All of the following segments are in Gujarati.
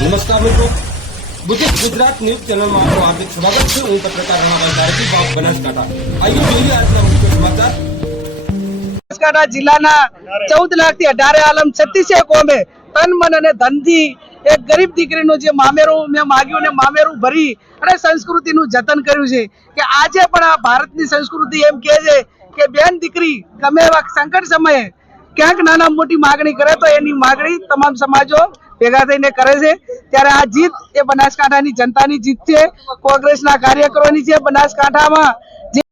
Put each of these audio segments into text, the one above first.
નમસ્કાર મિત્રો. બુદ્ધિસ્ટ ગુજરાત ન્યૂઝ ચેનલમાં આપનું હાર્દિક સ્વાગત છે. હું પત્રકાર રણાભાઈ ધારકી બાપ બનાસકાંઠા. આઈએ જોઈએ આજના મુખ્ય સમાચાર. બનાસકાંઠા જિલ્લાના ચૌદ લાખથી અઢારે આલમ છત્રીસે કોમે તન, મન અને ધનથી એક ગરીબ દીકરીનું જે મામેરું મેં માગ્યું ને મામેરું ભરી અને સંસ્કૃતિનું જતન કર્યું છે કે આજે પણ આ ભારતની સંસ્કૃતિ એમ કહે છે કે બેન દીકરી, ગમે એવા સંકટ સમયે ક્યાંક નાના મોટી માગણી કરે તો એની માગણી તમામ સમાજો ભેગા થઈને કરે છે. ત્યારે આ જીત એ બનાસકાંઠાની જનતાની જીત છે. કોંગ્રેસના કાર્યકરોની છે બનાસકાંઠામાં. જે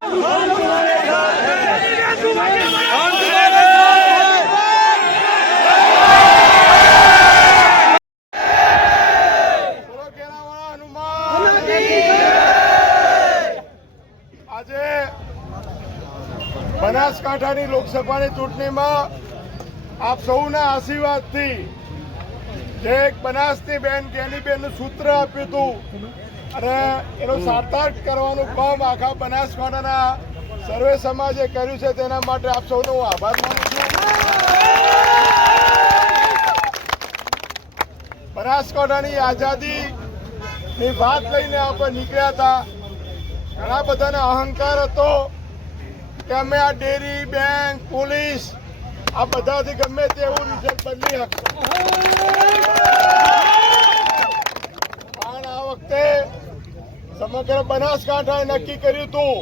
બનાસકાંઠાની લોકસભાની ચૂંટણીમાં આપ સૌના આશીર્વાદથી જે એક બનાસની બેન જ્ઞાનીબેનનું સૂત્ર આપ્યું હતું. અને એનો સાર્થક કરવાનું કામ આખા બનાસકાંઠાના સર્વે સમાજે કર્યું છે તેના માટે આપ સૌનો હું આભાર માનું છું. બનાસકાંઠાની આઝાદી ની વાત લઈને આપણે નીકળ્યા હતા. ઘણા બધાને અહંકાર હતો કે અમે આ ડેરી, બેંક, પોલીસ, આ બધાથી ગમે તેવું રિઝલ્ટ બદલી શકશે પણ આ વખતે સમગ્ર બનાસકાંઠાએ નક્કી કર્યું હતું.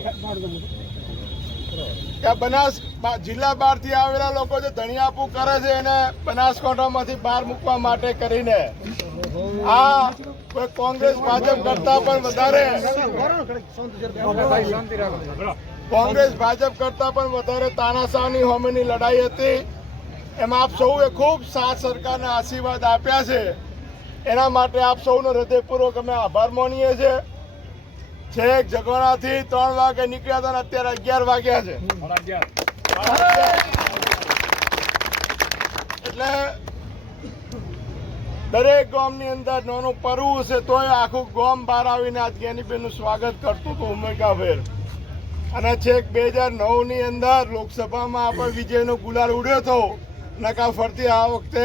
કે બનાસ જિલ્લા જિલ્લા બહારથી આવેલા લોકો જે ધણિયાપુ કરે છે એને બનાસકાંઠામાંથી બહાર મૂકવા માટે કરીને. આ કોઈ કોંગ્રેસ, ભાજપ કરતા પણ વધારે. કોંગ્રેસ, ભાજપ કરતા પણ વધારે તાનાશાહની હોમીની લડાઈ હતી. એમાં આપ સૌએ ખૂબ સાથ સરકારના આશીર્વાદ આપ્યા છે. એના માટે આપ સૌનો હૃદયપૂર્વક અમે આભાર માનીએ છીએ. છેક જગોણાથી ત્રણ વાગે નીકળ્યા હતા અત્યારે અગિયાર વાગ્યા છે. એટલે દરેક ગામની અંદર નાનું પરવું છે તોય આખું ગામ બહાર આવીને આજ જ્ઞાનીબેનનું સ્વાગત કરતું હતું ઉમેગાભેર અને છેક બે હજાર નવની અંદર લોકસભામાં આપણે વિજયનો ગુલાલ ઉડ્યો હતો. નકા ફરતી આ વખતે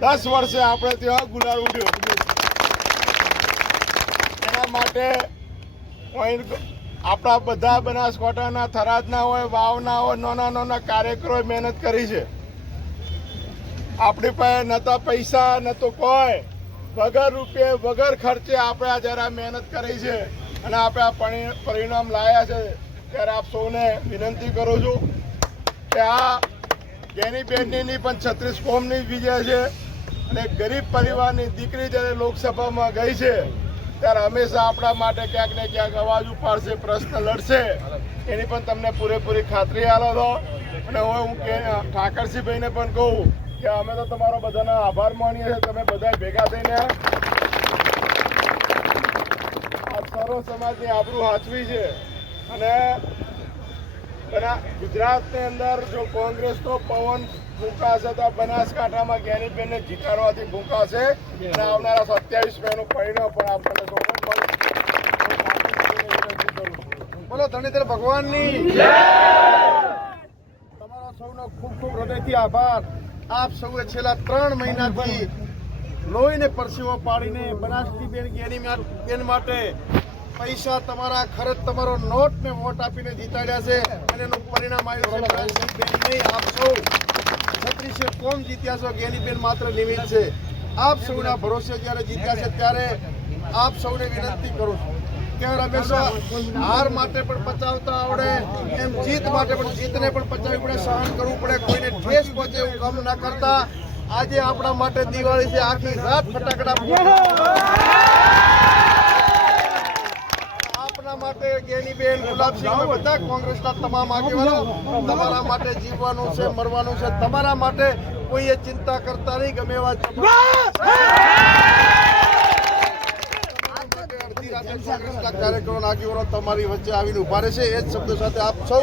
દસ વર્ષે આપણે ત્યાં ગુલાલ ઉડ્યો. એના માટે આપણા બધા બનાસકાંઠાના થરાદના હોય વાવના હોય, નાના નાના કાર્યકરોએ મહેનત કરી છે. આપણી પાસે નતા પૈસા, ન તો કોઈ. વગર રૂપિયે, વગર ખર્ચે આપણે આ જરા મહેનત કરી છે. અને આપણે આ પરિ- પરિણામ લાયા છે. ત્યારે આપ સૌને વિનંતી કરું છું કે આ જેની બેનની પણ છત્રીસ કોમની વિજય છે. અને ગરીબ પરિવારની દીકરી જ્યારે લોકસભામાં ગઈ છે ત્યારે હંમેશા આપણા માટે ક્યાંક ને ક્યાંક અવાજ ઉપાડશે, પ્રશ્ન લડશે. એની પણ તમને પૂરેપૂરી ખાતરી આલો છો. અને હવે હું ઠાકરસિંહભાઈને પણ કહું કે અમે તો તમારો બધાનો આભાર માનીએ છીએ. તમે બધા ભેગા થઈને આ સર્વ સમાજની આબરૂ હાચવી છે. અને ગુજરાતની અંદર જો કોંગ્રેસનો પવન ફૂંકાશે તો બનાસકાંઠામાં જ્ઞાનીબેનને જીતાડવાથી ભૂંકાશે અને આવનારા સત્યાવીસ મેનું પરિણામ પણ આપણને બોલો. બોલો ધણીધર ભગવાનની. તમારા સૌનો ખૂબ ખૂબ હૃદયથી આભાર. આપ સૌએ છેલ્લા ત્રણ મહિનાથી લોહીને પરસેવો પાડીને બનાસની બેન જ્ઞાની બેન માટે પૈસા તમારા ખર્ચ તમારો નોટ ને વોટ આપીને જીતાડ્યા છે. અને એનું પરિણામ આવ્યું છે. બેન નહીં આપ સૌ છત્રીસે કોમ જીત્યા છો જ્ઞાની બેન માત્ર નિમિત્ત છે. આપ સૌના ભરોસે જ્યારે જીત્યા છે, ત્યારે આપ સૌને વિનંતી કરું છું કે હંમેશા હાર માટે પણ પચાવતા આવડે, એમ જીત માટે પણ જીતને પણ પચાવવી પડે, સહન કરવું પડે, કોઈને ઠેસ પહોંચે એવું ના કરતા. આજે આપણા માટે દિવાળી છે, આખી રાત ફટાકડા ફોડો. આપના માટે બધા કોંગ્રેસના તમામ આગેવાનો તમારા માટે જીવવાનું છે મરવાનું છે. તમારા માટે કોઈએ ચિંતા કરતા નહીં ગમે એવા અડધી રાતે કોંગ્રેસના કાર્યકરો આગેવાનો તમારી વચ્ચે આવીને ઊભા રહેશે. એ જ શબ્દો સાથે આપ સૌ